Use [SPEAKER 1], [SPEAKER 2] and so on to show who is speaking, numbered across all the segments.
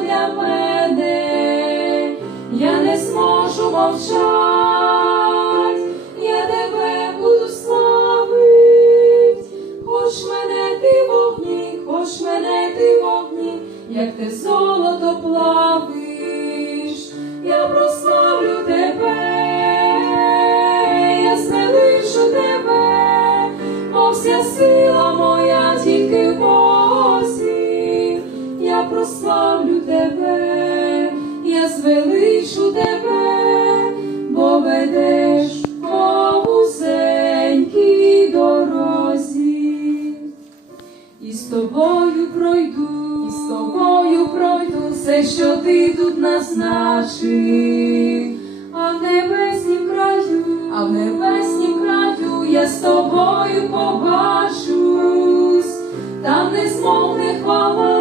[SPEAKER 1] для мене, я не зможу мовчать, я тебе буду славить, хоч мене ти вогні, хоч мене ти вогні, як ти золото плавиш, я прославлю тебе, я звелишу тебе, бо вся сила моя тільки в Бозі, прославлю тебе, я звелишу тебе, бо ведеш по вузенькій дорозі. І з тобою пройду, і з тобою пройду все, що ти тут назначив, а в небеснім краю, а в небеснім краю я з тобою побачусь, там не змовне хвала,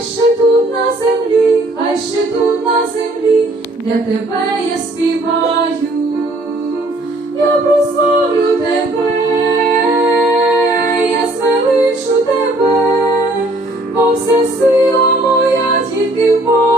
[SPEAKER 1] ще тут на землі, хай ще тут на землі, для тебе я співаю, я прославлю тебе, я звеличу тебе, бо вся сила моя тільки в Бозі,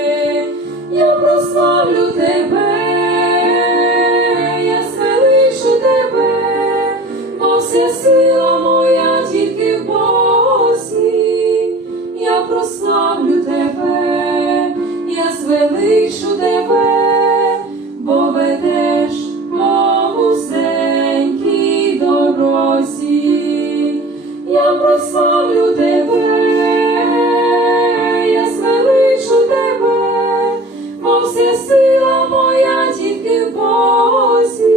[SPEAKER 1] я прославлю тебе, я звелишу тебе, бо вся сила моя тільки в Бозі, я прославлю Сила моя тільки в Бозі.